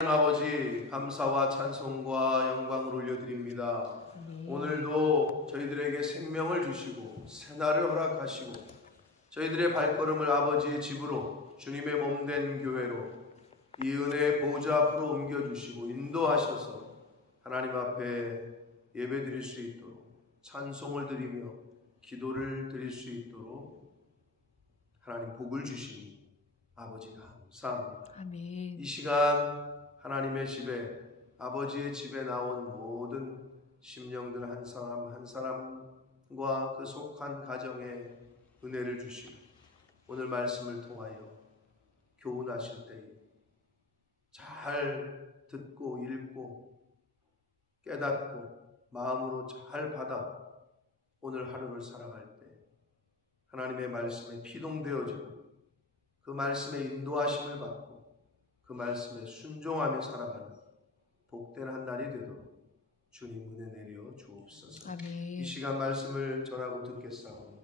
아버지, 감사와 찬송과 영광을 올려드립니다. 오늘도 저희들에게 생명을 주시고 새날을 허락하시고 저희들의 발걸음을 아버지의 집으로, 주님의 몸된 교회로 이 은혜의 보좌 앞으로 옮겨주시고 인도하셔서 하나님 앞에 예배드릴 수 있도록, 찬송을 드리며 기도를 드릴 수 있도록 하나님 복을 주시니 아버지가 감사합니다. 아멘. 이 시간 하나님의 집에, 아버지의 집에 나온 모든 심령들 한 사람 한 사람과 그 속한 가정에 은혜를 주시고 오늘 말씀을 통하여 교훈하실 때에 잘 듣고 읽고 깨닫고 마음으로 잘 받아 오늘 하루를 살아갈 때 하나님의 말씀에 피동되어지고 그 말씀에 인도하심을 받고 그 말씀에 순종하며 살아가는 복된 한 날이 되도록 주님 은혜 내려 주옵소서. 아멘. 이 시간 말씀을 전하고 듣겠사오니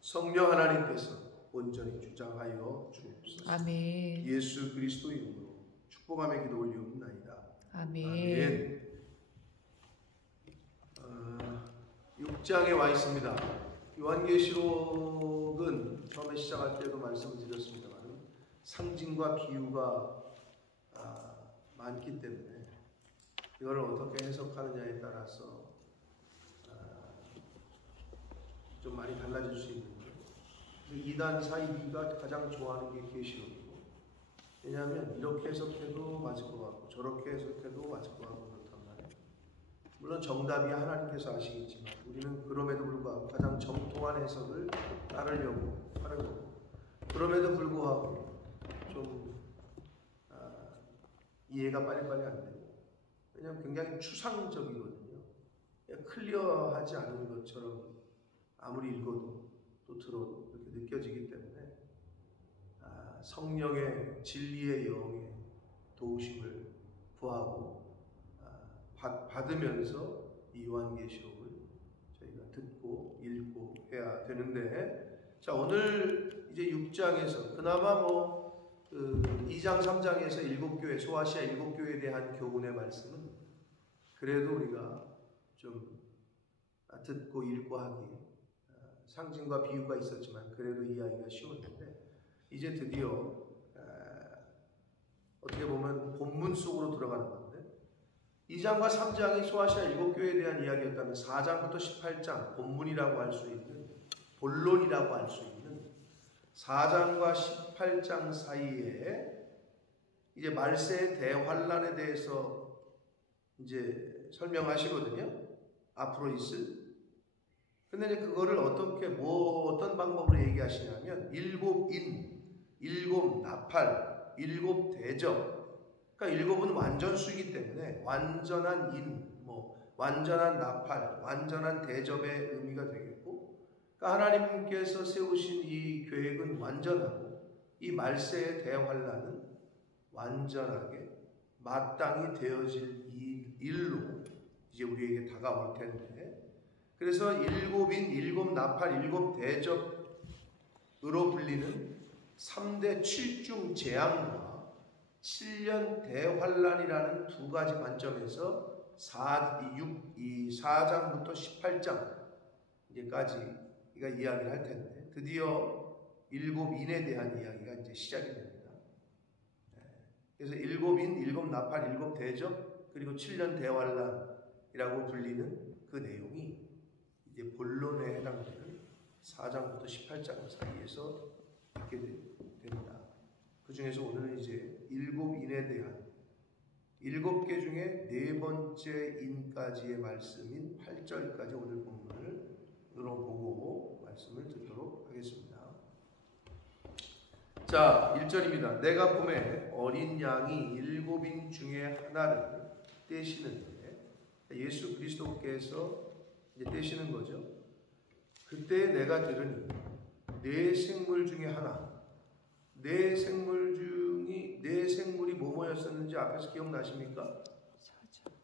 성령 하나님께서 온전히 주장하여 주옵소서. 아멘. 예수 그리스도 이름으로 축복하며 기도 올리옵나이다. 아멘. 아멘. 6장에 와 있습니다. 요한계시록은 처음에 시작할 때도 말씀드렸습니다만 상징과 비유가 많기 때문에 이거를 어떻게 해석하느냐에 따라서 좀 많이 달라질 수 있는데, 2단 사이비가 가장 좋아하는 게 계시록이고, 왜냐하면 이렇게 해석해도 맞을 것 같고 저렇게 해석해도 맞을 것 같고 그렇단 말이에요. 물론 정답이 하나님께서 아시겠지만 우리는 그럼에도 불구하고 가장 정통한 해석을 따르려고 하는 거고, 그럼에도 불구하고 좀 이해가 빨리빨리 안 되고, 왜냐하면 굉장히 추상적이거든요. 클리어하지 않은 것처럼 아무리 읽어도 또 들어도 그렇게 느껴지기 때문에 성령의 진리의 영의 도우심을 구하고 받으면서 이 요한계시록을 저희가 듣고 읽고 해야 되는데, 자, 오늘 이제 6장에서 그나마 2장 3장에서 7교회, 소아시아 7교회에 대한 교훈의 말씀은 그래도 우리가 좀 듣고 읽고 하기, 상징과 비유가 있었지만 그래도 이해하기가 쉬웠는데, 이제 드디어 어떻게 보면 본문 속으로 들어가는 건데, 2장과 3장이 소아시아 7교회에 대한 이야기였다면 4장부터 18장, 본문이라고 할 수 있는, 본론이라고 할 수 있는 4장과 18장 사이에 이제 말세의 대환란에 대해서 이제 설명하시거든요. 앞으로 있을. 근데 이제 그거를 어떤 방법으로 얘기하시냐면, 7인, 7 나팔, 7 대접. 그러니까 7은 완전수이기 때문에 완전한 완전한 나팔, 완전한 대접의 의미가 되겠고, 그러니까 하나님께서 세우신 이 계획은 완전하고 이 말세의 대환란은 완전하게 마땅히 되어질 이 일로 이제 우리에게 다가올 텐데, 그래서 7인, 7 나팔, 7 대접으로 불리는 3대 7중 재앙과 7년 대환란이라는 두 가지 관점에서 4장부터 18장까지 이야기를 할 텐데, 드디어 7인에 대한 이야기가 이제 시작이 됩니다. 그래서 7인, 7 나팔, 7 대접, 그리고 7년 대환란이라고 불리는 그 내용이 이제 본론에 해당되는 4장부터 18장 사이에서 있게 됩니다. 그 중에서 오늘은 이제 7인에 대한 7개 중에 4번째 인까지의 말씀인 8절까지 오늘 본문을 보고 말씀을 듣도록 하겠습니다. 자, 1절입니다. 내가 보매 어린 양이 7인 중에 하나를 떼시는데, 예수 그리스도께서 이제 떼시는 거죠. 그때 내가 들으니 네 생물 중에 하나, 네 생물이 뭐였었는지 앞에서 기억나십니까?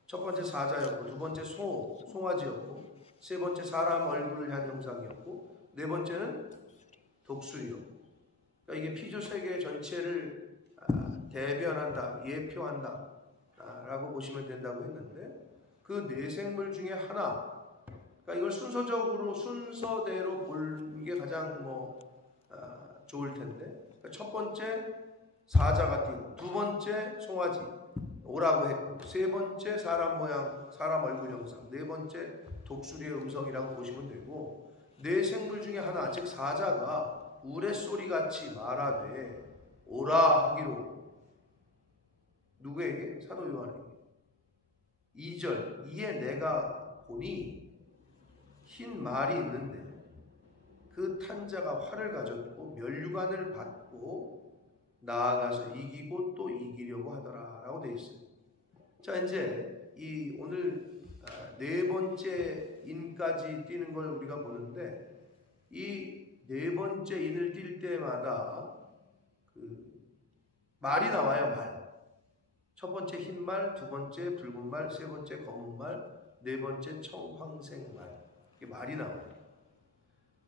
첫 번째 사자였고, 두 번째 송아지였고, 세 번째 사람 얼굴을 한 형상이었고, 네 번째는 독수리였고. 그러니까 이게 피조 세계 전체를 대변한다, 예표한다, 라고 보시면 된다고 했는데 그 네 생물 중에 하나, 그러니까 이걸 순서대로 보는 게 가장 좋을 텐데, 그러니까 첫 번째 사자가 뛰고, 두 번째 송아지 오라고 했고, 세 번째 사람 모양, 사람 얼굴 형상, 네 번째 독수리의 음성이라고 보시면 되고, 네 생물 중에 하나, 즉 사자가 우레소리같이 말하되 오라 하기로, 누구에게? 사도 요한에게. 2절, 이에 내가 보니 흰 말이 있는데 그 탄자가 활을 가졌고 면류관을 받고 나아가서 이기고 또 이기려고 하더라 라고 되어 있어요. 자, 이제 이 오늘 네 번째 인까지 뛰는 걸 우리가 보는데, 이 네 번째 인을 뛸 때마다 그 말이 나와요. 말. 첫 번째 흰 말, 두 번째 붉은 말, 세 번째 검은 말, 네 번째 청황색 말. 이게 말이 나와요.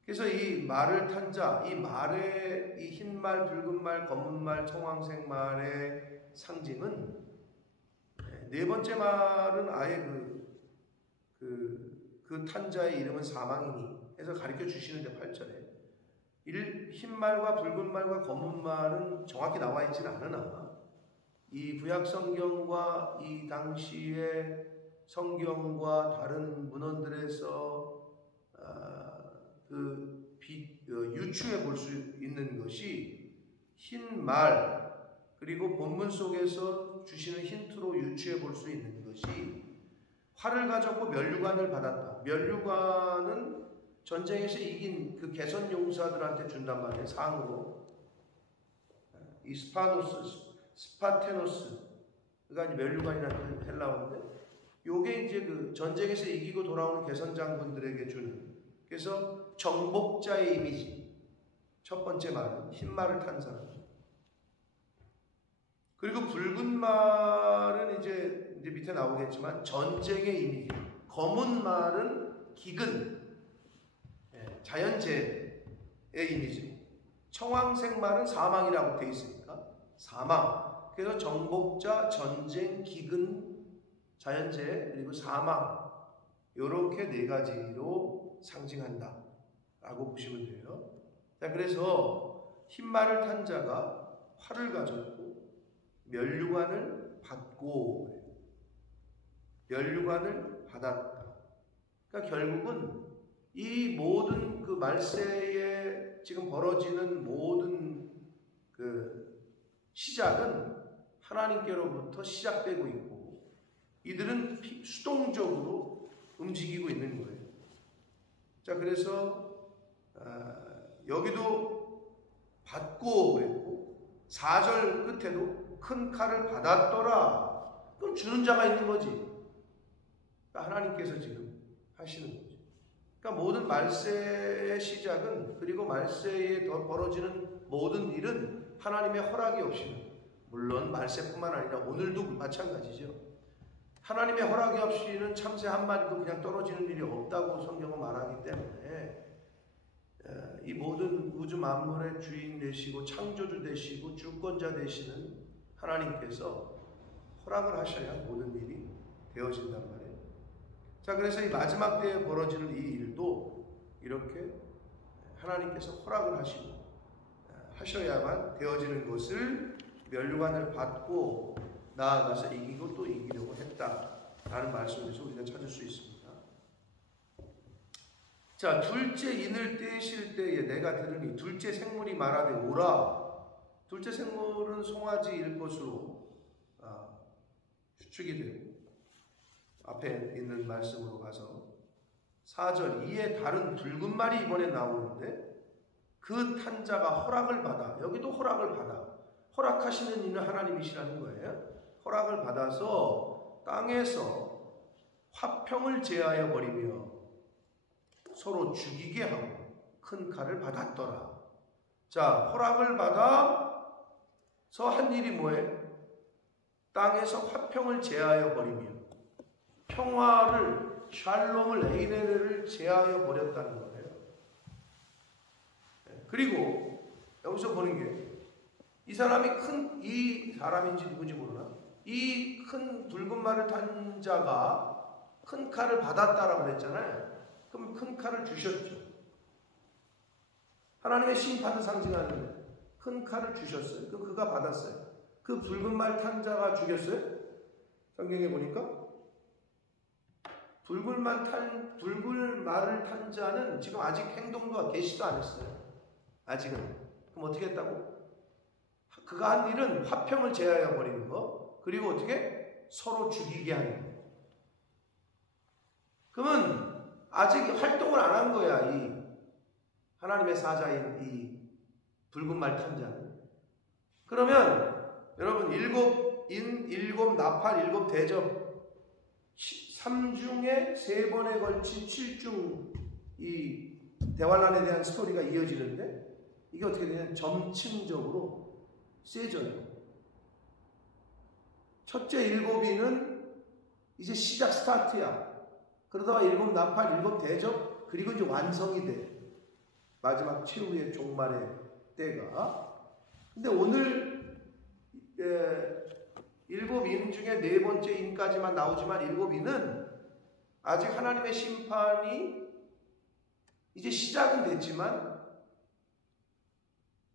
그래서 이 말을 탄 자, 이 말의 이 흰 말, 붉은 말, 검은 말, 청황색 말의 상징은, 네 번째 말은 아예 그 탄자의 이름은 사망이니 해서 가르쳐 주시는데 8절에 흰 말과 붉은 말과 검은 말은 정확히 나와 있지는 않으나 이 구약 성경과 이 당시의 성경과 다른 문헌들에서 유추해 볼 수 있는 것이 흰 말, 그리고 본문 속에서 주시는 힌트로 유추해 볼 수 있는 것이 활을 가졌고 면류관을 받았다. 면류관은 전쟁에서 이긴 그 개선 용사들한테 준단 말이에요. 상으로. 이 스파테노스가 이제 면류관이라는 헬라어인데, 요게 이제 그 전쟁에서 이기고 돌아오는 개선 장군들에게 주는, 그래서 정복자의 이미지. 첫 번째 말은 흰 말을 탄 사람. 그리고 붉은 말은 이제 밑에 나오겠지만 전쟁의 이미지. 검은 말은 기근, 자연재해의 이미지. 청황색 말은 사망이라고 되어 있으니까 사망. 그래서 정복자, 전쟁, 기근, 자연재해, 그리고 사망, 이렇게 네 가지로 상징한다 라고 보시면 돼요. 자, 그래서 흰 말을 탄 자가 활을 가졌고 면류관을 받고, 면류관을 받았다. 그러니까 결국은 이 모든 그 말세에 지금 벌어지는 모든 그 시작은 하나님께로부터 시작되고 있고, 이들은 수동적으로 움직이고 있는 거예요. 자, 그래서 여기도 받고 그랬고, 4절 끝에도 큰 칼을 받았더라. 그럼 주는 자가 있는 거지. 그러니까 하나님께서 지금 하시는 거죠. 그러니까 모든 말세의 시작은, 그리고 말세에 더 벌어지는 모든 일은 하나님의 허락이 없이는, 물론 말세뿐만 아니라 오늘도 마찬가지죠. 하나님의 허락이 없이는 참새 한 마리도 그냥 떨어지는 일이 없다고 성경은 말하기 때문에, 이 모든 우주 만물의 주인 되시고 창조주 되시고 주권자 되시는 하나님께서 허락을 하셔야 모든 일이 되어진단 말이에요. 자, 그래서 이 마지막 때에 벌어지는 이 일도 이렇게 하나님께서 허락을 하셔야만 되어지는 것을 면류관을 받고 나아가서 이기고 또 이기려고 했다라는 말씀에서 우리가 찾을 수 있습니다. 자, 둘째 인을 떼실 때에 내가 들으니 둘째 생물이 말하되 오라. 둘째 생물은 송아지일 것으로 추측이 되고, 앞에 있는 말씀으로 가서 4절, 이에 다른 붉은 말이 이번에 나오는데 그 탄자가 허락을 받아, 여기도 허락을 받아, 허락하시는 이는 하나님이시라는 거예요. 허락을 받아서 땅에서 화평을 제하여 버리며 서로 죽이게 하고 큰 칼을 받았더라. 자, 허락을 받아서 한 일이 뭐예요? 땅에서 화평을 제하여 버리며, 평화를, 샬롬을, 에이레를 제하여 버렸다는 거예요. 그리고 여기서 보는 게, 이 사람이 이 사람인지 누군지 모르나, 이 큰 붉은 말을 탄 자가 큰 칼을 받았다라고 그랬잖아요. 그럼 큰 칼을 주셨죠. 하나님의 심판을 상징하는 큰 칼을 주셨어요. 그럼 그가 받았어요. 그 붉은 말 탄 자가 죽였어요? 성경에 보니까 붉은 말을 탄 자는 지금 아직 행동도 개시도 안 했어요. 아직은. 그럼 어떻게 했다고? 그가 한 일은 화평을 제하여 버리는 거, 그리고 어떻게? 서로 죽이게 하는 거. 그러면 아직 활동을 안 한 거야, 이 하나님의 사자인 이 붉은 말 탄 자는. 그러면 여러분, 일곱 나팔, 일곱 대접, 3중에 3번에 걸친 7중 이 대환란에 대한 스토리가 이어지는데, 이게 어떻게 되냐면 점층적으로 세져요. 첫째 일곱이는 이제 시작 스타트야. 그러다가 일곱 나팔, 일곱 대접, 그리고 이제 완성이 돼. 마지막 최후의 종말의 때가. 근데 오늘 일곱 인 중에 4번째 인까지만 나오지만 일곱 인은 아직 하나님의 심판이 이제 시작은 됐지만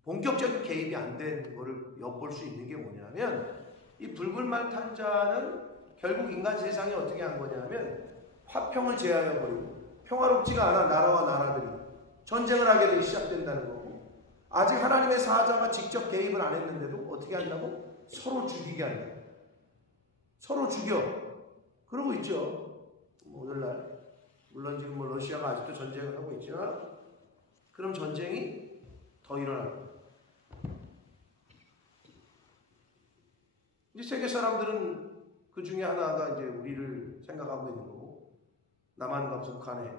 본격적인 개입이 안 된 거를 엿볼 수 있는 게 뭐냐면, 이 붉은 말 탄 자는 결국 인간 세상이 어떻게 한 거냐면 화평을 제하여 버리고, 평화롭지가 않아 나라와 나라들이 전쟁을 하게 되기 시작된다는 거고, 아직 하나님의 사자가 직접 개입을 안 했는데도 어떻게 한다고? 서로 죽이게 한다. 서로 죽여. 그러고 있죠. 오늘날 물론 지금 러시아가 아직도 전쟁을 하고 있지만, 그럼 전쟁이 더 일어납니다. 이제 세계 사람들은 그 중에 하나가 이제 우리를 생각하고 있는 거고, 남한과 북한에.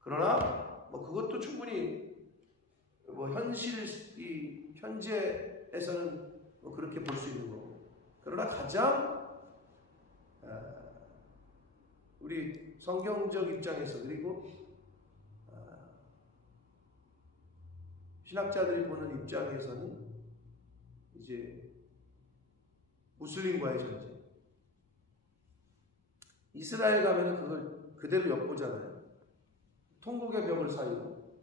그러나 뭐 그것도 충분히 뭐 현재에서는 뭐 그렇게 볼 수 있는 거고, 그러나 가장 우리 성경적 입장에서, 그리고 신학자들이 보는 입장에서는 이제 무슬림과의 전쟁. 이스라엘 가면은 그걸 그대로 엿보잖아요. 통곡의 벽을 쌓이고,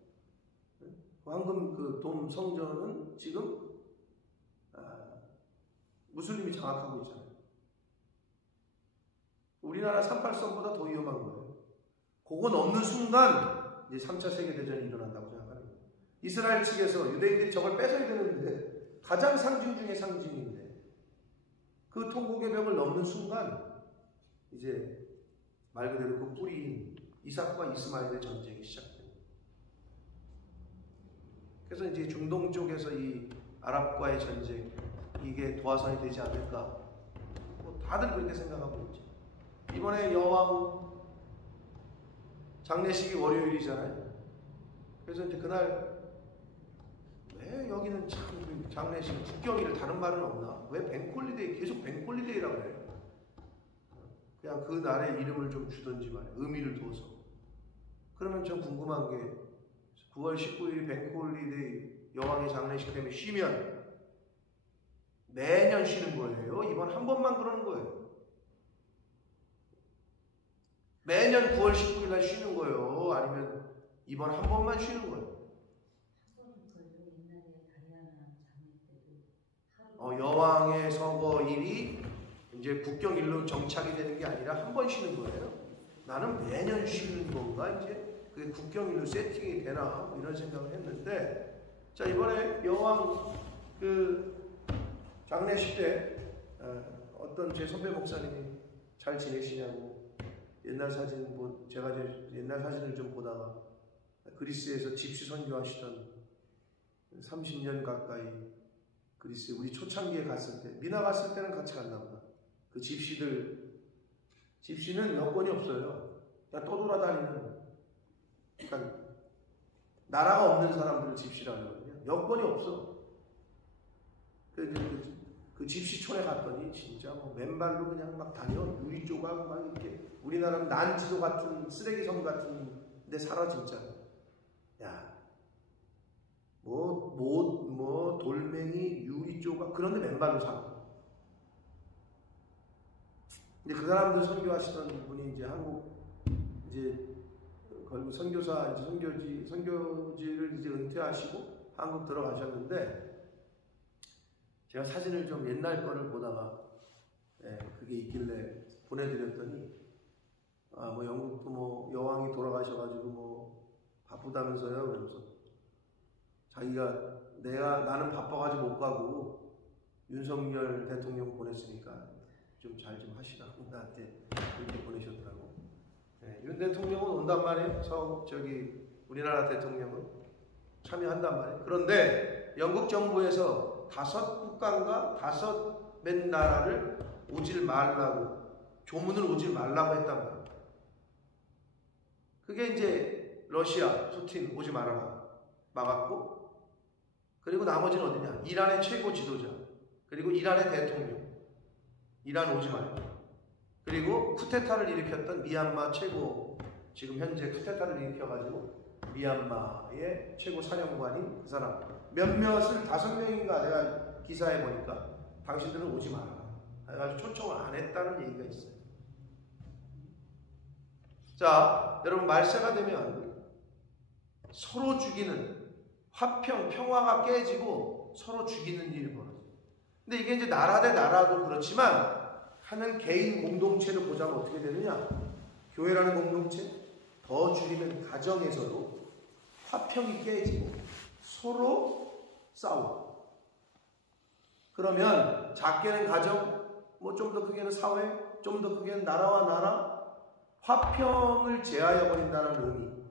황금 그 돔 성전은 지금 무슬림이 장악하고 있잖아요. 우리나라 38선보다 더 위험한 거예요. 그거 넘는 순간 이제 3차 세계대전이 일어난다고 생각하는 거예요. 이스라엘 측에서 유대인들이 저걸 뺏어야 되는데, 가장 상징 중에 상징인데, 그 통곡의 벽을 넘는 순간 이제 말 그대로 그 뿌리인 이삭과 이스마엘의 전쟁이 시작됩니다. 그래서 이제 중동 쪽에서 이 아랍과의 전쟁, 이게 도화선이 되지 않을까, 뭐 다들 그렇게 생각하고 있죠. 이번에 여왕 장례식이 월요일이잖아요. 그래서 이제 그날 왜 여기는 참 장례식 국경일을 다른 말은 없나? 왜 뱅콜리데이, 계속 뱅콜리데이라고 해요? 그냥 그 날의 이름을 좀 주던지 말이에요. 의미를 둬서. 그러면 좀 궁금한 게, 9월 19일이 뱅콜리데이 여왕의 장례식 때문에 쉬면 매년 쉬는 거예요? 이번 한 번만 그러는 거예요? 매년 9월 19일 날 쉬는 거예요? 아니면 이번 한 번만 쉬는 거예요? 여왕의 서거일이 이제 국경일로 정착이 되는 게 아니라 한 번 쉬는 거예요. 나는 매년 쉬는 건가? 이제 그게 국경일로 세팅이 되나? 뭐 이런 생각을 했는데, 자, 이번에 여왕 그 장례식 때 어떤 제 선배 목사님이 잘 지내시냐고 옛날 사진 제가 옛날 사진을 좀 보다가 그리스에서 집시 선교하시던 30년 가까이 그리스에 우리 초창기에 갔을 때, 미나 갔을 때는 같이 갔나 보다. 그 집시는 여권이 없어요. 그냥 떠돌아다니는, 그러니까 나라가 없는 사람들을 집시라고 하거든요. 여권이 없어. 그 집시촌에 갔더니 진짜 뭐 맨발로 그냥 막 다녀. 유리 조각 막 이렇게. 우리나라는 난지도 같은 쓰레기 섬 같은 데 살아 진짜. 야, 뭐 돌멩이, 유리 조각 그런데 맨발로 살아. 이제 그 사람들 선교하시던 분이 이제 한국 이제 결국 선교사 이제 선교지를 이제 은퇴하시고 한국 들어가셨는데 제가 사진을 좀 옛날 거를 보다가 그게 있길래 보내드렸더니 뭐 영국도 뭐 여왕이 돌아가셔가지고 뭐 바쁘다면서요. 그러면서 자기가 나는 바빠가지고 못 가고 윤석열 대통령 보냈으니까 좀 잘 좀 하시라고 나한테 이렇게 보내셨더라고. 윤 대통령은 온단 말이에요. 우리나라 대통령은 참여한단 말이에요. 그런데 영국 정부에서 5국가인가 5몇 나라를 오질 말라고, 조문을 오질 말라고 했단 말이에요. 그게 이제 러시아, 푸틴 오지 말아라 막았고, 그리고 나머지는 어디냐? 이란의 최고 지도자, 그리고 이란의 대통령, 이란 오지 말고, 그리고 쿠데타를 일으켰던 미얀마 최고, 지금 현재 쿠데타를 일으켜가지고 미얀마의 최고 사령관인 그 사람 몇몇을 5명인가 내가 기사에 보니까 당신들은 오지 말아라 해가지고 초청을 안 했다는 얘기가 있어요. 자, 여러분, 말세가 되면 서로 죽이는, 화평, 평화가 깨지고 서로 죽이는 일이 벌어져요. 근데 이게 이제 나라 대 나라도 그렇지만 하는 개인 공동체를 보자면 어떻게 되느냐? 교회라는 공동체, 더 줄이면 가정에서도 화평이 깨지고 서로 싸우고, 그러면 작게는 가정, 뭐 좀 더 크게는 사회, 좀 더 크게는 나라와 나라, 화평을 제하여 버린다는 의미.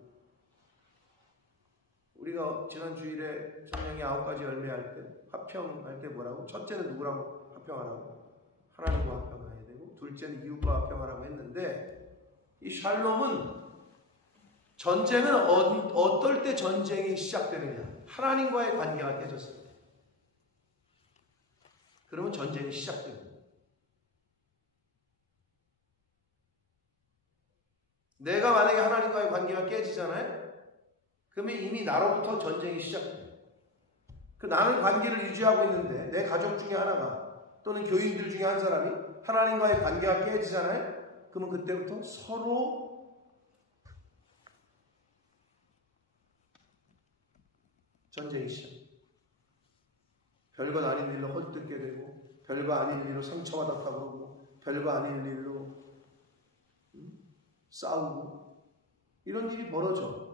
우리가 지난 주일에 성령의 9가지 열매할 때 화평할 때 뭐라고? 첫째는 누구라고 화평하라고? 하나님과 화평해야 되고, 둘째는 이웃과 화평하라고 했는데, 이 샬롬은 전쟁은 어떨 때 전쟁이 시작되느냐? 하나님과의 관계가 깨졌을 때. 그러면 전쟁이 시작됩니다. 내가 만약에 하나님과의 관계가 깨지잖아요? 그러면 이미 나로부터 전쟁이 시작돼요. 나는 관계를 유지하고 있는데 내 가족 중에 하나가, 또는 교인들 중에 한 사람이 하나님과의 관계가 깨지잖아요? 그러면 그때부터 서로 전쟁이 시작돼요. 별것 아닌 일로 헛듣게 되고, 별거 아닌 일로 상처받았다고 그러고, 별거 아닌 일로 싸우고, 이런 일이 벌어져.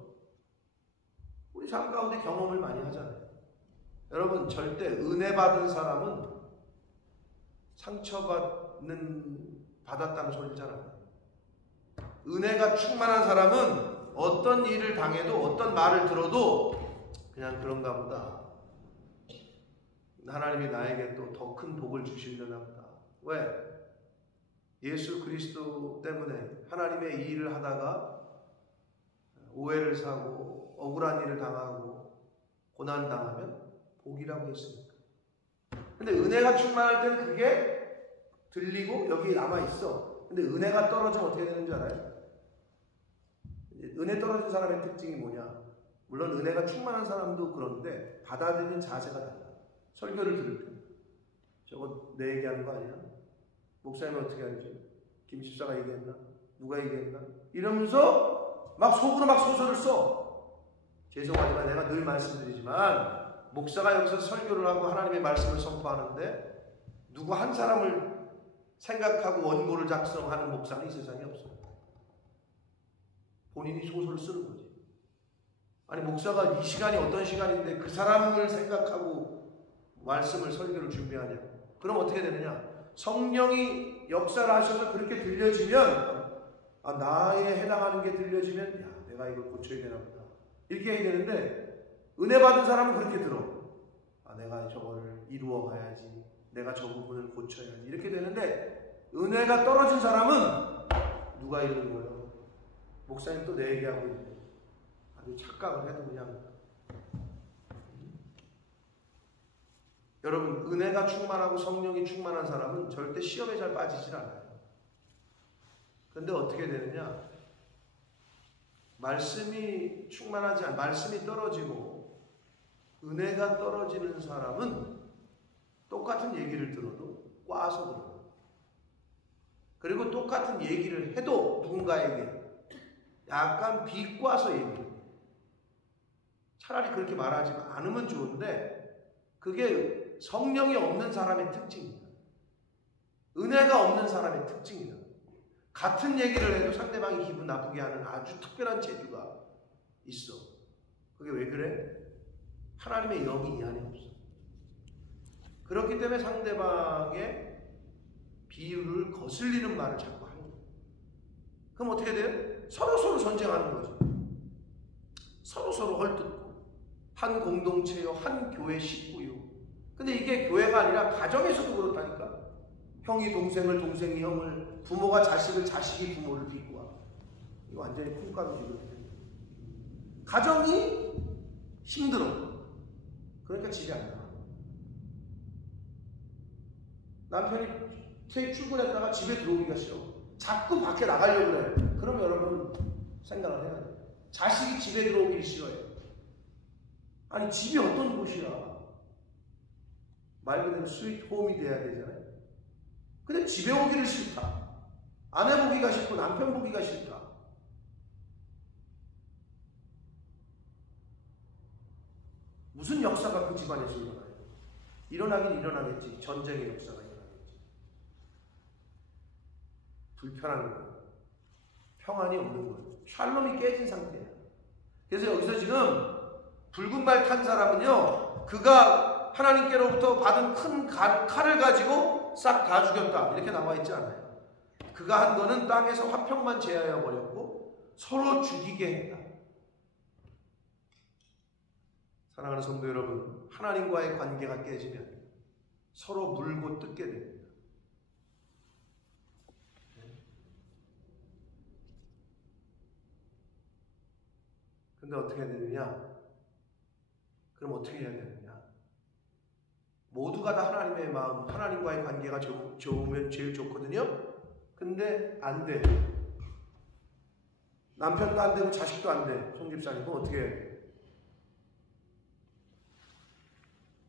우리 삶 가운데 경험을 많이 하잖아요. 여러분, 절대 은혜 받은 사람은 받았다는 소리잖아요. 은혜가 충만한 사람은 어떤 일을 당해도, 어떤 말을 들어도 그냥 그런가 보다. 하나님이 나에게 또 더 큰 복을 주시려나 보다. 왜? 예수 그리스도 때문에 하나님의 이 일을 하다가 오해를 사고 억울한 일을 당하고 고난당하면 복이라고 했으니까. 근데 은혜가 충만할 때는 그게 들리고 여기 남아있어. 근데 은혜가 떨어지면 어떻게 되는 줄 알아요? 은혜 떨어진 사람의 특징이 뭐냐? 물론 은혜가 충만한 사람도 그런데 받아들이는 자세가 달라. 설교를 들을 때 저거 내 얘기하는 거 아니야? 목사님은 어떻게 하지? 김 집사가 얘기했나? 누가 얘기했나? 이러면서 막 속으로 막 소설을 써. 죄송하지만 내가 늘 말씀드리지만, 목사가 여기서 설교를 하고 하나님의 말씀을 선포하는데 누구 한 사람을 생각하고 원고를 작성하는 목사는 이 세상에 없어요. 본인이 소설을 쓰는 거지. 아니, 목사가 이 시간이 어떤 시간인데 그 사람을 생각하고 말씀을, 설교를 준비하냐고. 그럼 어떻게 되느냐? 성령이 역사를 하셔서 그렇게 들려지면, 나에 해당하는 게 들려지면, 야, 내가 이걸 고쳐야 되나 보다, 이렇게 해야 되는데, 은혜 받은 사람은 그렇게 들어. 내가 저걸 이루어 가야지, 내가 저 부분을 고쳐야지, 이렇게 되는데, 은혜가 떨어진 사람은 누가 이루는 거예요? 목사님 또 내 얘기하고 있는데 아주 착각을 해도 그냥. 여러분, 은혜가 충만하고 성령이 충만한 사람은 절대 시험에 잘 빠지질 않아요. 그런데 어떻게 되느냐? 말씀이 말씀이 떨어지고 은혜가 떨어지는 사람은 똑같은 얘기를 들어도 꽈서 들어요. 그리고 똑같은 얘기를 해도 누군가에게 약간 비꼬아서 얘기해요. 차라리 그렇게 말하지 않으면 좋은데 그게 성령이 없는 사람의 특징입니다. 은혜가 없는 사람의 특징이다. 같은 얘기를 해도 상대방이 기분 나쁘게 하는 아주 특별한 재주가 있어. 그게 왜 그래? 하나님의 영이 이 안에 없어. 그렇기 때문에 상대방의 비유를 거슬리는 말을 자꾸 하는 거예요. 그럼 어떻게 돼요? 서로서로 전쟁하는 거죠. 서로서로 헐뜯고 한 공동체요, 한 교회 식구요. 근데 이게 교회가 아니라 가정에서도 그렇다니까. 형이 동생을, 동생이 형을, 부모가 자식을, 자식이 부모를 비꼬아. 이거 완전히 콩가루지거든요. 가정이 힘들어. 그러니까 집에 안 나가. 남편이 출근했다가 집에 들어오기가 싫어. 자꾸 밖에 나가려고 그래. 그럼 여러분 생각을 해야 돼요. 자식이 집에 들어오기 싫어해요. 아니 집이 어떤 곳이야. 말 그대로 스위트 홈이 돼야 되잖아요. 근데 집에 오기를 싫다. 아내 보기가 싫고 남편 보기가 싫다. 무슨 역사가 그 집안에서 일어나요? 일어나긴 일어나겠지. 전쟁의 역사가 일어나겠지. 불편한 거예요. 평안이 없는 거예요. 샬롬이 깨진 상태예요. 그래서 여기서 지금 붉은 발 탄 사람은요, 그가 하나님께로부터 받은 큰 칼을 가지고 싹 다 죽였다. 이렇게 나와 있지 않아요. 그가 한 거는 땅에서 화평만 제하여 버렸고 서로 죽이게 했다. 사랑하는 성도 여러분, 하나님과의 관계가 깨지면 서로 물고 뜯게 됩니다. 근데 어떻게 되느냐? 그럼 어떻게 해야 되느냐? 모두가 다 하나님의 마음, 하나님과의 관계가 좋으면 제일 좋거든요? 근데 안 돼. 남편도 안 되고 자식도 안 돼. 송 집사님, 그럼 어떻게 해?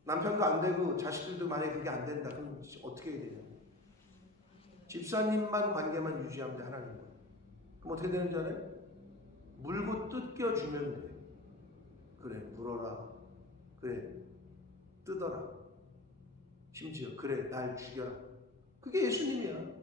남편도 안 되고 자식들도 만약에 그게 안 된다. 그럼 어떻게 해야 되냐? 집사님만 관계만 유지하면 돼, 하나님과. 그럼 어떻게 되는 줄 알아요? 물고 뜯겨주면 돼. 그래, 물어라. 그래, 뜯어라. 심지어 그래, 날 죽여라. 그게 예수님이야.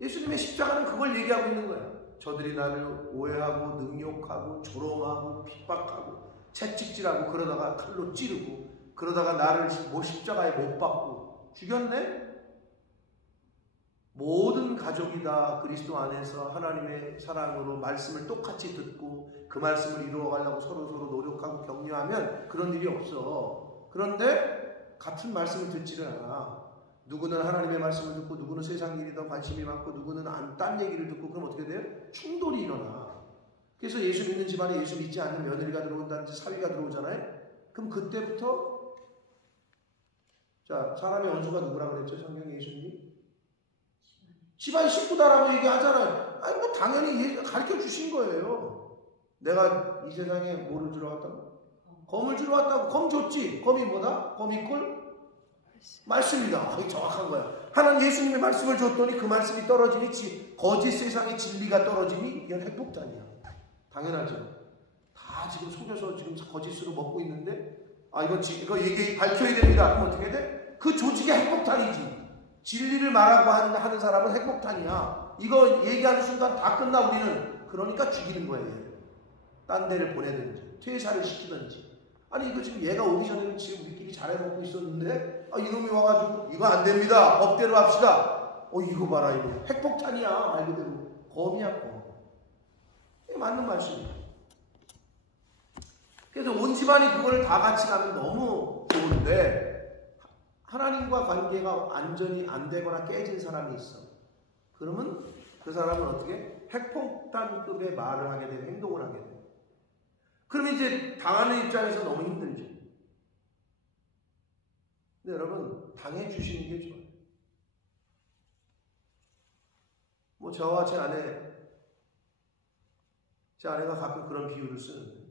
예수님의 십자가는 그걸 얘기하고 있는 거야. 저들이 나를 오해하고 능욕하고 조롱하고 핍박하고 채찍질하고 그러다가 칼로 찌르고 그러다가 나를 십자가에 못 박고 죽였네? 모든 가족이 다 그리스도 안에서 하나님의 사랑으로 말씀을 똑같이 듣고 그 말씀을 이루어가려고 서로 노력하고 격려하면 그런 일이 없어. 그런데 같은 말씀을 듣지를 않아. 누구는 하나님의 말씀을 듣고 누구는 세상 일이 더 관심이 많고 누구는 딴 얘기를 듣고 그럼 어떻게 돼요? 충돌이 일어나. 그래서 예수 믿는 집안에 예수 믿지 않는 며느리가 들어온다든지 사위가 들어오잖아요. 그럼 그때부터 자, 사람의 원수가 누구라 그랬죠? 성경에 예수님이? 집안 식구다라고 얘기하잖아요. 아니 뭐 당연히 가르쳐 주신 거예요. 내가 이 세상에 뭐를 주러 왔다고? 검을 주러 왔다고. 검 줬지. 검이 뭐다? 검이 꿀? 말씀이다. 거의 정확한 거야. 하나님 예수님의 말씀을 줬더니 그 말씀이 떨어지니 거짓 세상의 진리가 떨어지니 이건 핵폭탄이야. 당연하죠. 다 지금 속여서 지금 거짓으로 먹고 있는데 이거 얘기 밝혀야 됩니다. 그럼 어떻게 돼? 그 조직이 핵폭탄이지. 진리를 말하고 하는 사람은 핵폭탄이야. 이거 얘기하는 순간 다 끝나 우리는. 그러니까 죽이는 거예요. 딴 데를 보내든지 퇴사를 시키든지. 아니 이거 지금 얘가 오기 전에는 지금 우리끼리 잘해먹고 있었는데 이놈이 와가지고 이거 안 됩니다. 법대로 합시다. 이거 봐라 이거 핵폭탄이야. 말 그대로 검이야 검. 이게 맞는 말씀이에요. 그래서 온 집안이 그걸 다 같이 가면 너무 좋은데 하나님과 관계가 완전히 안 되거나 깨진 사람이 있어. 그러면 그 사람은 어떻게? 핵폭탄급의 말을 하게 되고 행동을 하게 돼. 그러면 이제 당하는 입장에서 너무 힘들죠. 근데 여러분 당해주시는 게 좋아요. 뭐 저와 제 아내가 가끔 그런 비유를 쓰는데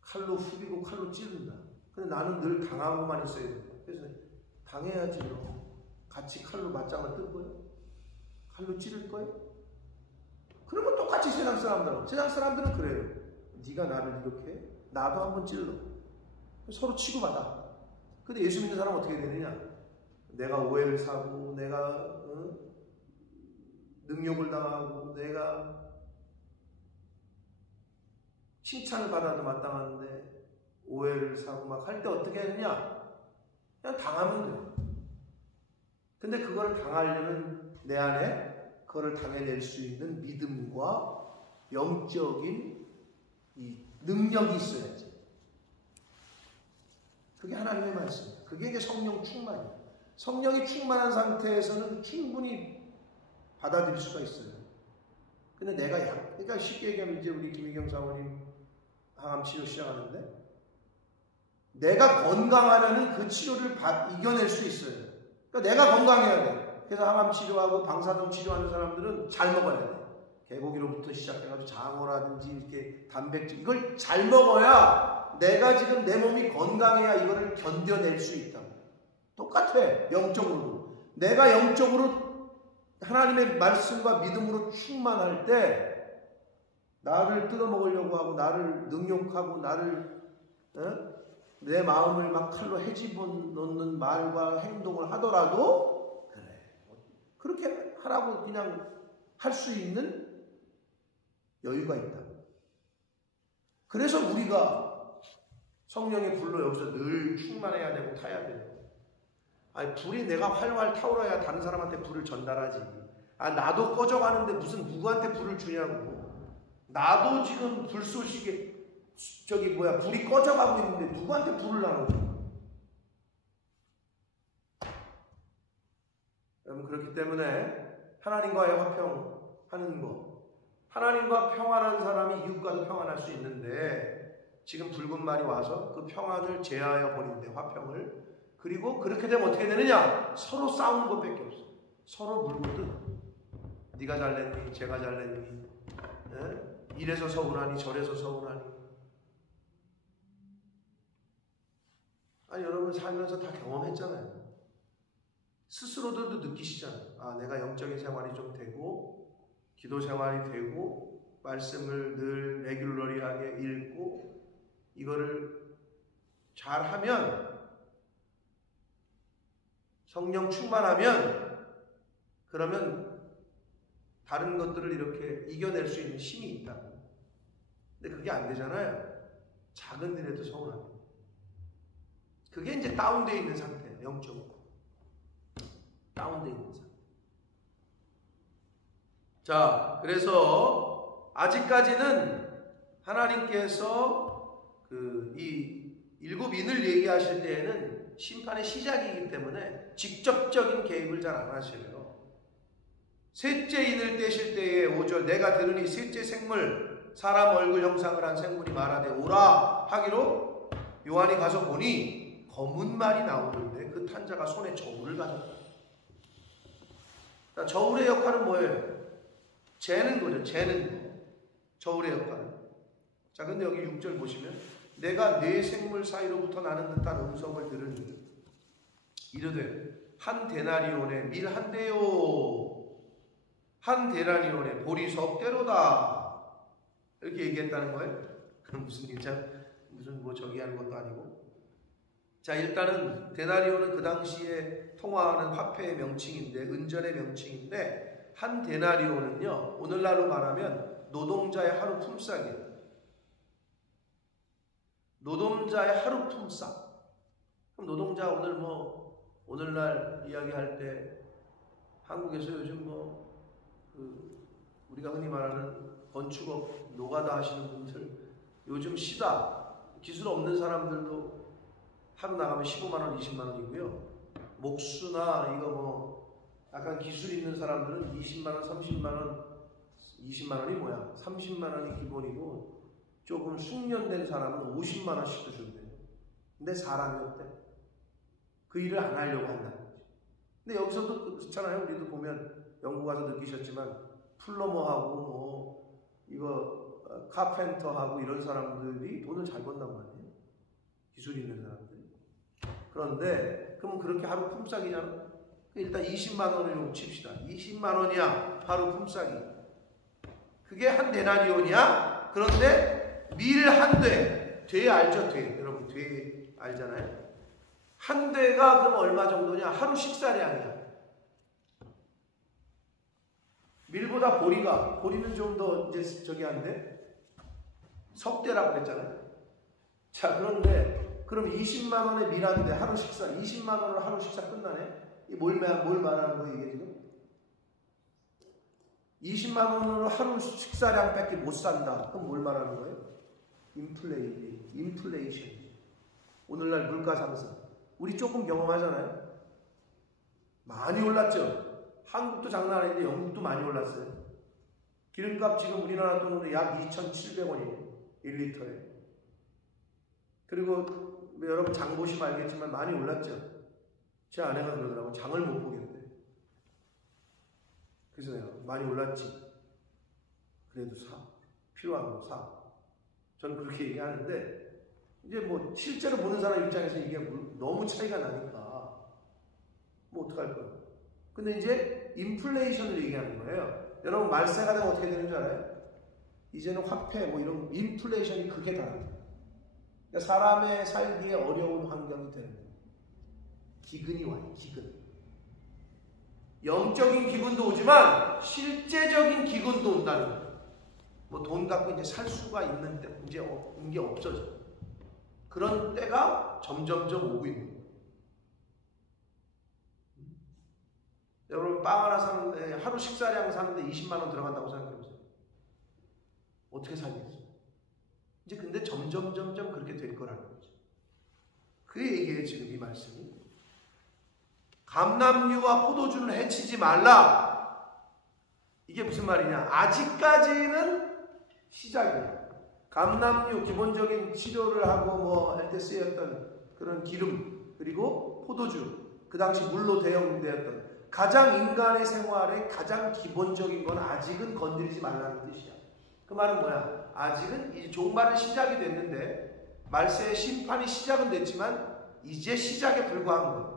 칼로 후비고 칼로 찌른다. 근데 나는 늘 당하고만 있어야 된다. 그래서 당해야지. 같이 칼로 맞짱을 뜰 거예요? 칼로 찌를 거예요? 그러면 똑같이 세상 사람들은 그래요. 네가 나를 이렇게 해? 나도 한번 찔러. 서로 치고받아. 근데 예수 믿는 사람은 어떻게 되느냐? 내가 오해를 사고, 내가 능욕을 당하고, 내가 칭찬을 받아도 마땅한데 오해를 사고 막 할 때 어떻게 하느냐? 그냥 당하면 돼요. 근데 그걸 당하려면 내 안에 그거를 당해낼 수 있는 믿음과 영적인 이 능력이 있어야지. 그게 하나님의 말씀이에요. 그게 이제 성령 충만이에요. 성령이 충만한 상태에서는 충분히 받아들일 수가 있어요. 근데 내가 그러니까 쉽게 얘기하면 이제 우리 김희경 사모님 항암 치료 시작하는데 내가 건강하려면 그 치료를 이겨낼 수 있어요. 그러니까 내가 건강해야 돼. 그래서 항암 치료하고 방사능 치료하는 사람들은 잘 먹어야 돼. 개고기로부터 시작해가지고 장어라든지 이렇게 단백질 이걸 잘 먹어야 내가 지금 내 몸이 건강해야 이거를 견뎌낼 수 있다. 똑같아. 영적으로도. 내가 영적으로 하나님의 말씀과 믿음으로 충만할 때 나를 뜯어먹으려고 하고 나를 능욕하고 나를 내 마음을 막 칼로 헤집어 놓는 말과 행동을 하더라도 그래. 그렇게 하라고 그냥 할 수 있는 여유가 있다. 그래서 우리가 성령의 불로 여기서 늘 충만해야 되고 타야 돼요. 아니 불이 내가 활활 타오르야 다른 사람한테 불을 전달하지. 나도 꺼져가는데 무슨 누구한테 불을 주냐고. 나도 지금 불쏘시개 불이 꺼져가고 있는데 누구한테 불을 나누냐. 여러분 그렇기 때문에 하나님과의 화평하는 것, 하나님과 평안한 사람이 이웃과도 평안할 수 있는데 지금 붉은 말이 와서 그 평안을 제하여 버린대. 화평을. 그리고 그렇게 되면 어떻게 되느냐? 서로 싸우는 것밖에 없어. 서로 물거든. 네가 잘냈니? 제가 잘냈니? 이래서 서운하니? 저래서 서운하니? 아니 여러분 살면서 다 경험했잖아요. 스스로들도 느끼시잖아요. 내가 영적인 생활이 좀 되고 기도 생활이 되고 말씀을 늘 레귤러리하게 읽고 이거를 잘하면 성령 충만하면 그러면 다른 것들을 이렇게 이겨낼 수 있는 힘이 있다. 근데 그게 안 되잖아요. 작은 일에도 서운합니다. 그게 이제 다운되어 있는 상태예요. 영적으로. 다운되어 있는 상태. 자, 그래서 아직까지는 하나님께서 이 일곱 인을 얘기하실 때에는 심판의 시작이기 때문에 직접적인 개입을 잘 안 하셔요. 셋째 인을 떼실 때에 5절 내가 들으니 셋째 생물 사람 얼굴 형상을 한 생물이 말하되 오라 하기로 요한이 가서 보니 검은 말이 나오는데 그 탄자가 손에 저울을 가졌다. 저울의 역할은 뭐예요? 재는 거죠. 재는 거. 저울의 역할은. 자, 근데 여기 6절 보시면 내가 네 생물 사이로부터 나는 듯한 음성을 들으니 이르되 한 데나리온에 밀 한 대요 한 데나리온에 보리 석 대로다 이렇게 얘기했다는 거예요. 그럼 무슨 뭐 저기 하는 것도 아니고. 자, 일단은 데나리온은 그 당시에 통화하는 화폐의 명칭인데 은전의 명칭인데 한 데나리온은요 오늘날로 말하면 노동자의 하루 품삯이에요. 노동자의 하루 품삯. 그럼 노동자 오늘날 이야기할 때 한국에서 요즘 우리가 흔히 말하는 건축업 노가다 하시는 분들 요즘 시다 기술 없는 사람들도 하루 나가면 15만원 20만원이고요 목수나 약간 기술 있는 사람들은 20만원 30만원 20만원이 뭐야 30만원이 기본이고 조금 숙련된 사람은 50만원씩도 준대요. 근데 사람이 없대. 그 일을 안 하려고 한다는 거지. 근데 여기서도 그렇잖아요. 우리도 보면 영국 가서 느끼셨지만 플러머하고 카펜터하고 이런 사람들이 돈을 잘 번단 말이에요. 기술이 있는 사람들. 그런데 그러면 그렇게 하루 품삯이잖아. 일단 20만 원을 칩시다. 20만 원이야 하루 품삯이. 그게 한 데나리온이야. 그런데 밀 한 돼. 돼 알죠? 돼. 여러분 돼 알잖아요. 한 대가 그럼 얼마 정도냐? 하루 식사량이야. 밀보다 보리는 좀 더 이제 저기 한데 석대라고 그랬잖아요. 자, 그런데 그럼 20만 원에 밀 한 대 하루 식사 20만 원으로 하루 식사 끝나네. 뭘 말하는 거예요 이게 지금? 20만 원으로 하루 식사량밖에 못 산다. 그럼 뭘 말하는 거예요? 인플레이션. 오늘날 물가 상승. 우리 조금 경험하잖아요. 많이 올랐죠. 한국도 장난 아닌데 영국도 많이 올랐어요. 기름값 지금 우리나라 돈으로 약 2,700원이에요. 1리터에. 그리고 여러분 장 보시면 알겠지만 많이 올랐죠. 제 아내가 그러더라고. 장을 못 보겠대. 그래서 내가 많이 올랐지. 그래도 사. 필요한 거 사. 저는 그렇게 얘기하는데 이제 뭐 실제로 보는 사람 입장에서 이게 너무 차이가 나니까 뭐 어떡할 거야. 근데 이제 인플레이션을 얘기하는 거예요. 여러분 말세가 되면 어떻게 되는 줄 알아요? 이제는 화폐 뭐 이런 인플레이션이 크게 다릅니다. 그러니까 사람의 살기에 어려운 환경이 되는 거예요. 기근이 와요. 기근. 영적인 기근도 오지만 실제적인 기근도 온다는 거예요. 뭐 돈 갖고 이제 살 수가 있는 때 이제 이게 없어져. 그런 때가 점점점 오고 있는 거예요. 여러분 빵 하나 사는데 하루 식사량 사는데 20만 원 들어간다고 생각해보세요. 어떻게 살겠어요? 이제 근데 점점 그렇게 될 거라는 거죠. 그 얘기예요 지금 이 말씀이. 감람류와 포도주는 해치지 말라. 이게 무슨 말이냐? 아직까지는 시작이에요. 감람류 기본적인 치료를 하고 뭐 할 때 쓰였던 그런 기름 그리고 포도주 그 당시 물로 대용되었던 가장 인간의 생활의 가장 기본적인 건 아직은 건드리지 말라는 뜻이야. 그 말은 뭐야? 아직은 이제 종말은 시작이 됐는데 말세의 심판이 시작은 됐지만 이제 시작에 불과한 거예요.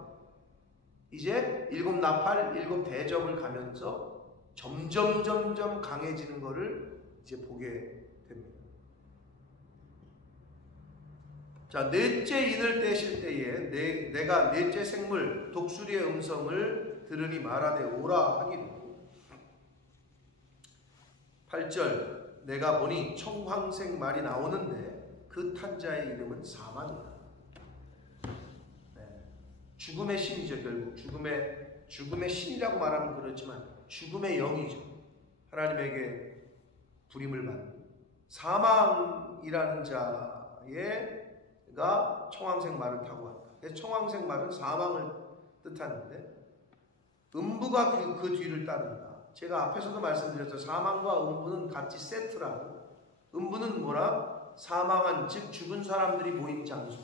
이제 일곱 나팔, 일곱 대접을 가면서 점점 강해지는 것을 이제 보게 됩니다. 자, 넷째 인을 떼실 때에 내가 넷째 생물 독수리의 음성을 들으니 말하되 오라 하기도. 8절 내가 보니 청황색 말이 나오는데 그 탄자의 이름은 사망이다. 네. 죽음의 신이죠. 결국 죽음의 신이라고 말하면 그렇지만 죽음의 영이죠. 하나님에게 부림을 받는 사망이라는 자가 청황색 말을 타고 왔다. 그래서 청황색 말은 사망을 뜻하는데 음부가 그 뒤를 따른다. 제가 앞에서도 말씀드렸죠. 사망과 음부는 같이 세트라고. 음부는 뭐라? 사망한 즉 죽은 사람들이 모인 장소.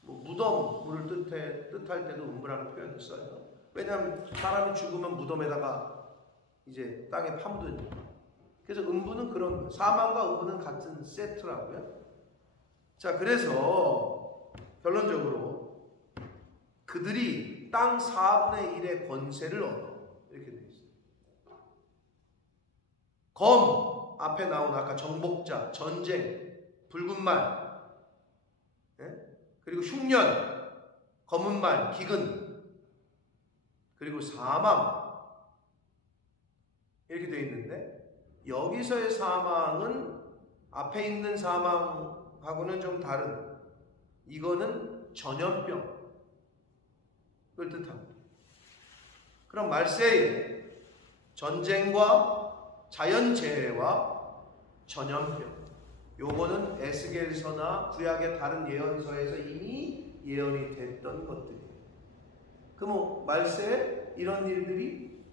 뭐 무덤을 뜻할 때도 음부라는 표현을 써요. 왜냐하면 사람이 죽으면 무덤에다가 이제 땅에 파묻으니까. 그래서 음부는 그런 거예요. 사망과 음부는 같은 세트라고요. 자, 그래서 결론적으로 그들이 땅 4분의 1의 권세를 얻어. 이렇게 되어 있어요. 검, 앞에 나온 아까 정복자, 전쟁, 붉은 말, 예? 그리고 흉년, 검은 말, 기근, 그리고 사망 이렇게 되어 있는데 여기서의 사망은 앞에 있는 사망하고는 좀 다른, 이거는 전염병 을 뜻합니다. 그럼 말세에 전쟁과 자연재해와 전염병, 요거는 에스겔서나 구약의 다른 예언서에서 이미 예언이 됐던 것들이에요. 그럼 말세에 이런 일들이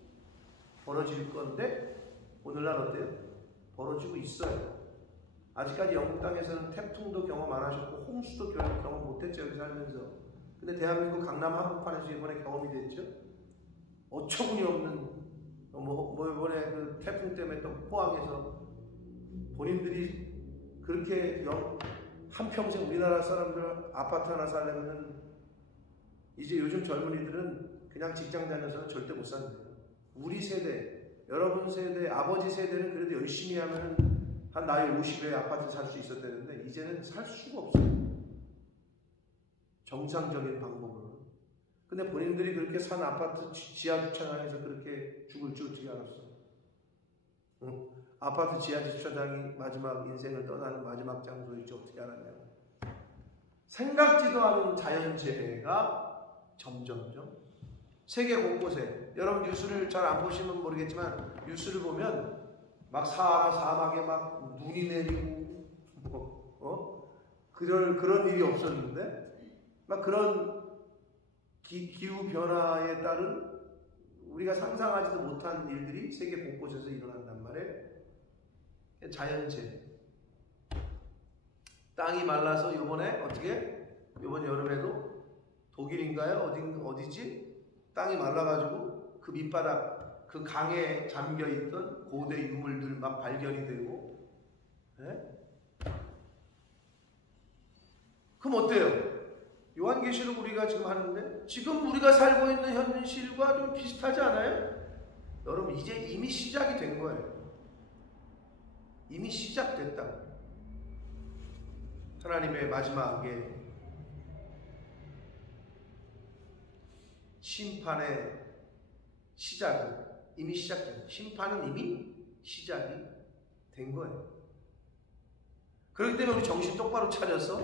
벌어질 건데 오늘날 어때요? 벌어지고 있어요. 아직까지 영국 땅에서는 태풍도 경험 안 하셨고 홍수도 경험 못했죠. 여기 살면서. 근데 대한민국 강남 한복판에서 이번에 경험이 됐죠. 어처구니 없는 이번에 그 태풍 때문에 또 포항에서 본인들이 그렇게 한평생 우리나라 사람들 아파트 하나 살려면 이제 요즘 젊은이들은 그냥 직장 다녀서는 절대 못 산대요. 우리 세대, 여러분 세대, 아버지 세대는 그래도 열심히 하면 한 나이 50에 아파트 살 수 있었다는데 이제는 살 수가 없어요. 정상적인 방법으로. 근데 본인들이 그렇게 산 아파트 지하 주차장에서 그렇게 죽을 줄 어떻게 알았어? 응? 아파트 지하 주차장이 마지막 인생을 떠나는 마지막 장소일지 어떻게 알았냐고. 생각지도 않은 자연재해가 점점점 세계 곳곳에, 여러분 뉴스를 잘 안 보시면 모르겠지만 뉴스를 보면 막 사하라 사막에 막 눈이 내리고 그런 일이 없었는데 막 그런 기후 변화에 따른 우리가 상상하지도 못한 일들이 세계 곳곳에서 일어난단 말이에요. 자연재해. 땅이 말라서 요번에 요번 여름에도 독일인가요? 어디지? 땅이 말라가지고 그 밑바닥, 그 강에 잠겨있던 고대 유물들 막 발견이 되고, 네? 그럼 어때요? 요한계시록 우리가 지금 하는데 지금 우리가 살고 있는 현실과 좀 비슷하지 않아요? 여러분 이제 이미 시작이 된 거예요. 이미 시작됐다. 하나님의 마지막에 심판의 시작은 이미 시작된, 심판은 이미 시작이 된 거예요. 그렇기 때문에 우리 정신 똑바로 차려서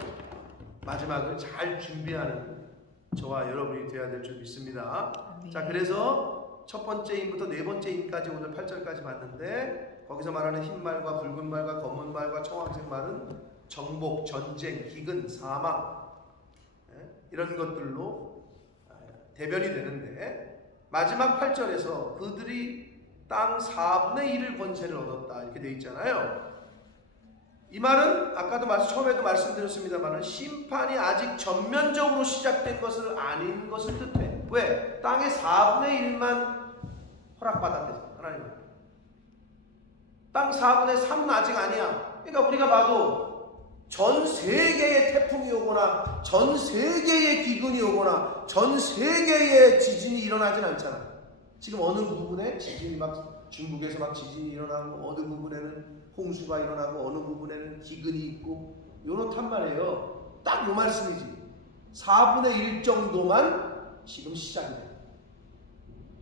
마지막을 잘 준비하는 저와 여러분이 되어야 될 줄 믿습니다. 자, 그래서 첫 번째 인부터 네 번째 인까지 오늘 8절까지 봤는데 거기서 말하는 흰 말과 붉은 말과 검은 말과 청황색 말은 정복, 전쟁, 기근, 사망 이런 것들로 대변이 되는데 마지막 8절에서 그들이 땅 4분의 1을 권세를 얻었다 이렇게 되어 있잖아요. 이 말은 아까도 처음에도 말씀드렸습니다만 심판이 아직 전면적으로 시작된 것을 아닌 것을 뜻해. 왜? 땅의 4분의 1만 허락받았대요. 하나님은. 땅 4분의 3은 아직 아니야. 그러니까 우리가 봐도 전 세계의 태풍이 오거나 전 세계의 기근이 오거나 전 세계의 지진이 일어나진 않잖아. 지금 어느 부분에 지진이 막 중국에서 막 지진이 일어나고 어느 부분에는 홍수가 일어나고 어느 부분에는 기근이 있고 요렇단 말이에요. 딱 요 말씀이지. 4분의 1 정도만 지금 시작이 돼.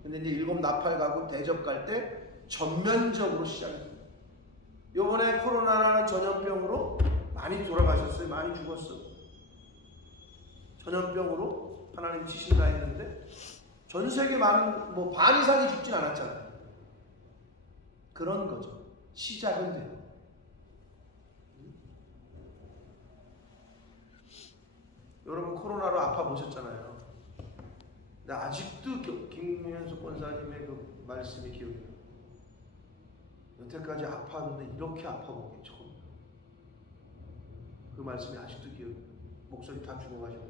근데 이제 일곱 나팔 가고 대접 갈 때 전면적으로 시작이 돼. 요번에 코로나라는 전염병으로 많이 돌아가셨어요. 많이 죽었어. 전염병으로 하나님 치신다 했는데 전 세계 많은 반 이상이 죽진 않았잖아요. 그런 거죠. 시작은 돼요. 여러분 코로나로 아파 보셨잖아요. 근데 아직도 김현숙 권사님의 그 말씀이 기억이 나요. 여태까지 아팠는데 이렇게 아파본 게 처음이에요. 그 말씀이 아직도 기억이 나요. 목소리 다 죽어가지고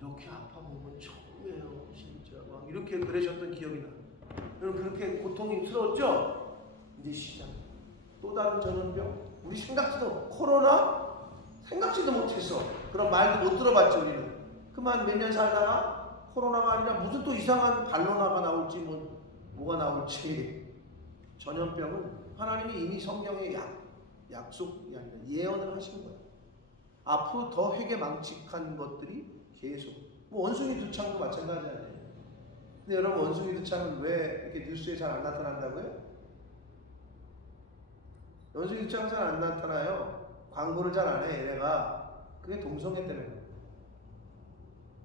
이렇게 아파본 건 처음이에요. 진짜 막 이렇게 그러셨던 기억이 나요. 여러분 그렇게 고통이 힘들었죠? 이제 시작. 또 다른 전염병? 우리 생각지도 코로나? 생각지도 못했어. 그런 말도 못 들어봤죠 우리는. 그만 몇 년 살다가 코로나가 아니라 무슨 또 이상한 발로나가 나올지 뭐가 나올지. 전염병은 하나님이 이미 성경에 약속이 아니라 예언을 하신 거예요. 앞으로 더 회개망측한 것들이 계속. 원숭이 두창도 마찬가지잖아요. 근데 여러분 원숭이 두창은 왜 이렇게 뉴스에 잘 안 나타난다고요? 원숭이 두창은 잘 안 나타나요. 광고를 잘 안 해. 얘네가. 그게 동성애 때문에.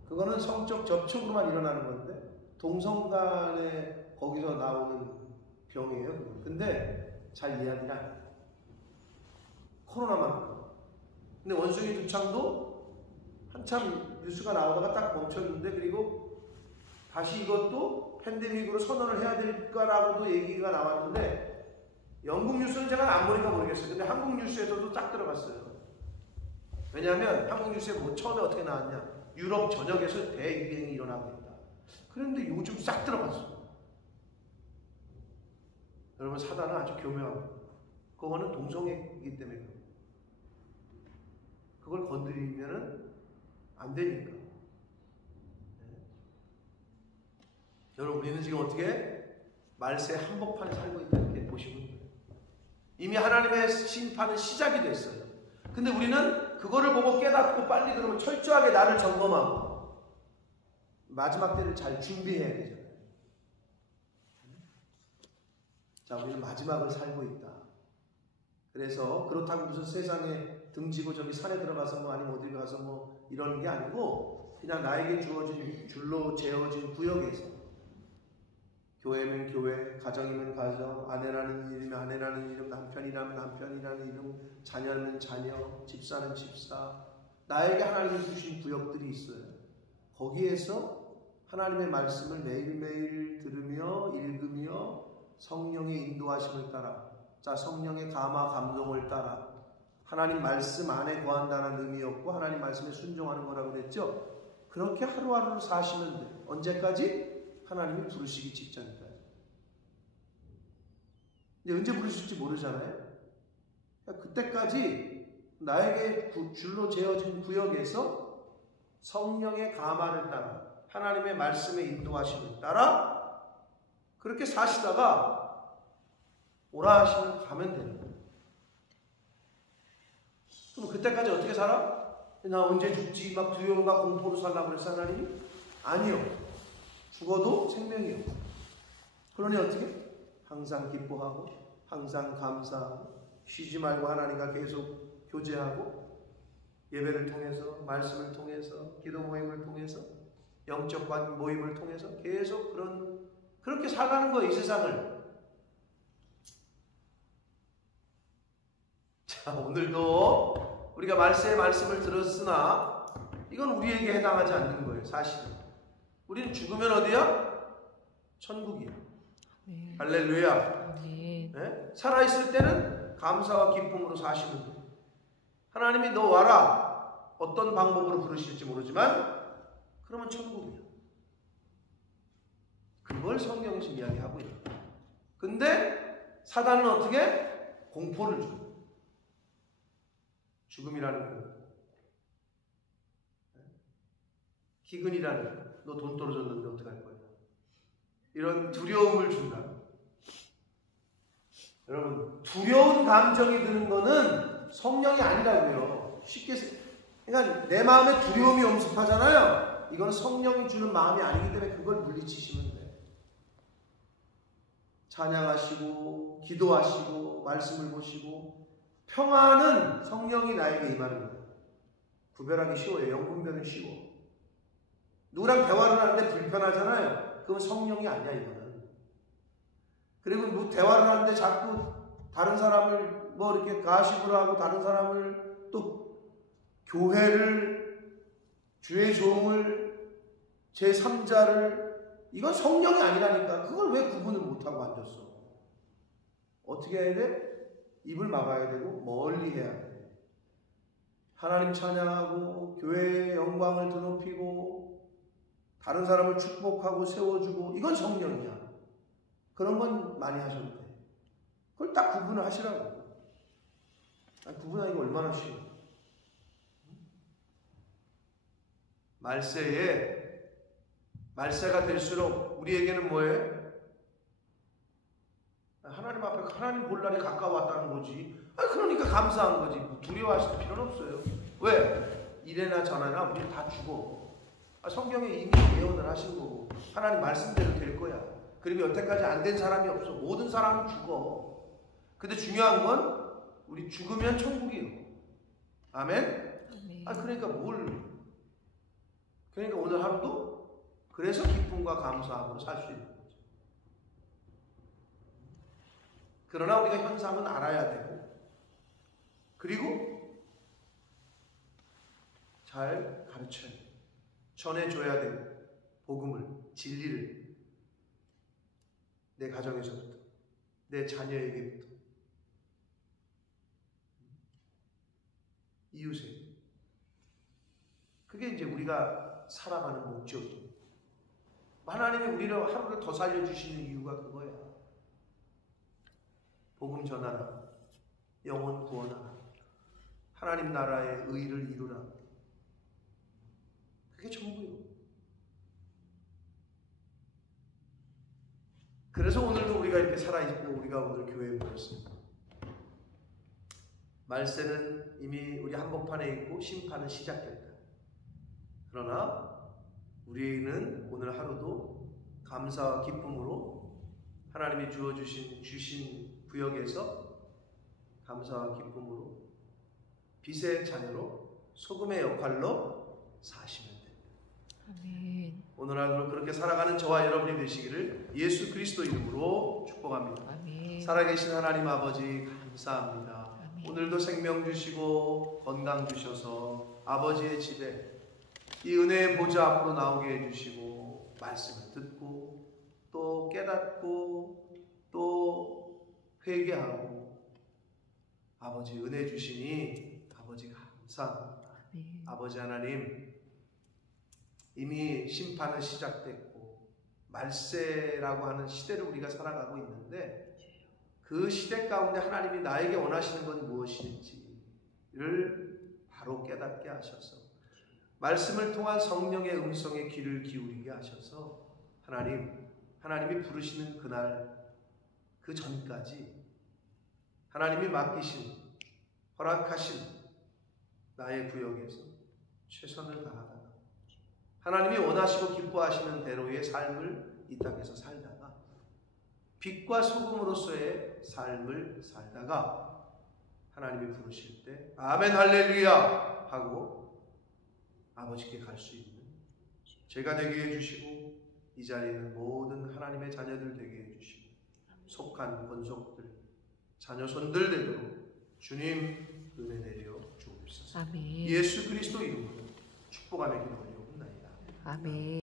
그거는 성적 접촉으로만 일어나는 건데 동성 간에 거기서 나오는 병이에요. 근데 잘 이야기를 안 해요. 코로나만. 근데 원숭이 두창도 한참 뉴스가 나오다가 딱 멈췄는데 그리고 다시 이것도 팬데믹으로 선언을 해야 될까라고도 얘기가 나왔는데 영국 뉴스는 제가 안 보니까 모르겠어요. 근데 한국 뉴스에서도 딱 들어갔어요. 왜냐하면 한국 뉴스에 처음에 어떻게 나왔냐. 유럽 전역에서 대유행이 일어나고 있다. 그런데 요즘 싹 들어갔어. 여러분 사단은 아주 교묘합니다. 그거는 동성애이기 때문에 그걸 건드리면은 안 되니까. 여러분, 우리는 지금 어떻게 말세 한복판에 살고 있다 이렇게 보시면 돼요. 이미 하나님의 심판은 시작이 됐어요. 근데 우리는 그거를 보고 깨닫고 빨리 그러면 철저하게 나를 점검하고 마지막 때를 잘 준비해야 되잖아요. 자, 우리는 마지막을 살고 있다. 그래서 그렇다고 무슨 세상에 등지고 저기 산에 들어가서 뭐 아니면 어디 가서 뭐 이러는 게 아니고 그냥 나에게 주어진 줄로 재어진 구역에서 교회면 교회, 가정이면 가정, 아내라는 이름이면 아내라는 이름, 남편이라면 남편이라는 이름, 자녀면 자녀, 집사는 집사, 나에게 하나님이 주신 구역들이 있어요. 거기에서 하나님의 말씀을 매일매일 들으며 읽으며 성령의 인도하심을 따라, 자, 성령의 감화 감동을 따라 하나님 말씀 안에 거한다는 의미였고 하나님 말씀에 순종하는 거라고 그랬죠. 그렇게 하루하루를 사시면 돼요. 언제까지? 하나님이 부르시기 직전까지. 근데 언제 부르실지 모르잖아요. 그때까지 나에게 줄로 재어진 구역에서 성령의 감화를 따라 하나님의 말씀의 인도하심을 따라 그렇게 사시다가 오라 하시면 가면 되는 거예요. 그럼 그때까지 어떻게 살아? 나 언제 죽지? 막 두려움과 공포로 살라고 그랬어 하나님이? 아니요. 죽어도 생명이요. 그러니 어떻게? 항상 기뻐하고 항상 감사하고 쉬지 말고 하나님과 계속 교제하고 예배를 통해서 말씀을 통해서 기도 모임을 통해서 영적 모임을 통해서 계속 그렇게 살라는 거예요. 이 세상을. 자, 오늘도 우리가 말세의 말씀을 들었으나 이건 우리에게 해당하지 않는 거예요. 사실은 우리는 죽으면 어디야? 천국이야. 네. 할렐루야. 네. 네? 살아있을 때는 감사와 기쁨으로 사시면 돼. 하나님이 너 와라. 어떤 방법으로 부르실지 모르지만 그러면 천국이야. 그걸 성경에서 이야기하고 있다. 근데 사단은 어떻게? 공포를 줘. 죽음이라는 거. 기근이라는 거. 너 돈 떨어졌는데 어떡할 거야? 이런 두려움을 준다. 여러분, 두려운 감정이 드는 거는 성령이 아니라고요. 쉽게 그러니까 내 마음에 두려움이 엄습하잖아요. 이건 성령이 주는 마음이 아니기 때문에 그걸 물리치시면 돼요. 찬양하시고 기도하시고 말씀을 보시고 평안은 성령이 나에게 임하는 거예요. 구별하기 쉬워요. 영분별은 쉬워. 누구랑 대화를 하는데 불편하잖아요. 그건 성령이 아니야, 이거는. 그리고 뭐 대화를 하는데 자꾸 다른 사람을 뭐 이렇게 가십으로 하고 다른 사람을 또 교회를 주의 종을 제3자를 이건 성령이 아니라니까. 그걸 왜 구분을 못하고 앉았어? 어떻게 해야 돼? 입을 막아야 되고 멀리 해야 돼. 하나님 찬양하고 교회의 영광을 드높이고 다른 사람을 축복하고 세워주고 이건 성령이야. 그런 건 많이 하셔도 돼. 그걸 딱 구분을 하시라고. 구분하기가 얼마나 쉬워. 말세가 될수록 우리에게는 뭐예요? 하나님 앞에 하나님 볼 날이 가까웠다는 거지. 그러니까 감사한 거지. 두려워하실 필요는 없어요. 왜? 이래나 저래나 우리는 다 죽어. 성경에 이미 예언을 하신 거고 하나님 말씀대로 될 거야. 그리고 여태까지 안 된 사람이 없어. 모든 사람은 죽어. 근데 중요한 건 우리 죽으면 천국이에요. 아멘? 그러니까 그러니까 오늘 하루도 그래서 기쁨과 감사함으로 살 수 있는 거죠. 그러나 우리가 현상은 알아야 되고 그리고 잘 가르쳐야 돼요. 전해줘야 되고 복음을, 진리를 내 가정에서부터 내 자녀에게부터 이웃에 그게 이제 우리가 살아가는 목적이에요. 하나님이 우리를 하루를 더 살려주시는 이유가 그거야. 복음 전하라. 영혼 구원하라. 하나님 나라의 의를 이루라. 그게 전부요. 그래서 오늘도 우리가 이렇게 살아있고 우리가 오늘 교회에 모였습니다. 말세는 이미 우리 한복판에 있고 심판은 시작됐다. 그러나 우리는 오늘 하루도 감사와 기쁨으로 하나님이 주신 구역에서 감사와 기쁨으로 빛의 자녀로 소금의 역할로 사시면 됩니다. 아멘. 오늘 하루 그렇게 살아가는 저와 여러분이 되시기를 예수 그리스도 이름으로 축복합니다. 아멘. 살아계신 하나님 아버지 감사합니다. 아멘. 오늘도 생명 주시고 건강 주셔서 아버지의 집에 이 은혜의 보좌 앞으로 나오게 해주시고 말씀을 듣고 또 깨닫고 또 회개하고 아버지 은혜 주시니 아버지 감사합니다. 아멘. 아버지 하나님 이미 심판은 시작됐고 말세라고 하는 시대를 우리가 살아가고 있는데 그 시대 가운데 하나님이 나에게 원하시는 건 무엇인지를 바로 깨닫게 하셔서 말씀을 통한 성령의 음성에 귀를 기울이게 하셔서 하나님이 부르시는 그날 그 전까지 하나님이 맡기신 허락하신 나의 구역에서 최선을 다하다가 하나님이 원하시고 기뻐하시는 대로의 삶을 이 땅에서 살다가 빛과 소금으로서의 삶을 살다가 하나님이 부르실 때 아멘 할렐루야 하고 아버지께 갈 수 있는 제가 되게 해주시고 이 자리에 있는 모든 하나님의 자녀들 되게 해주시고 속한 권속들 자녀 손들 되도록 주님 은혜 내려 주옵소서. 아멘. 예수 그리스도 이름으로 축복하며 기도하옵나이다. 아멘.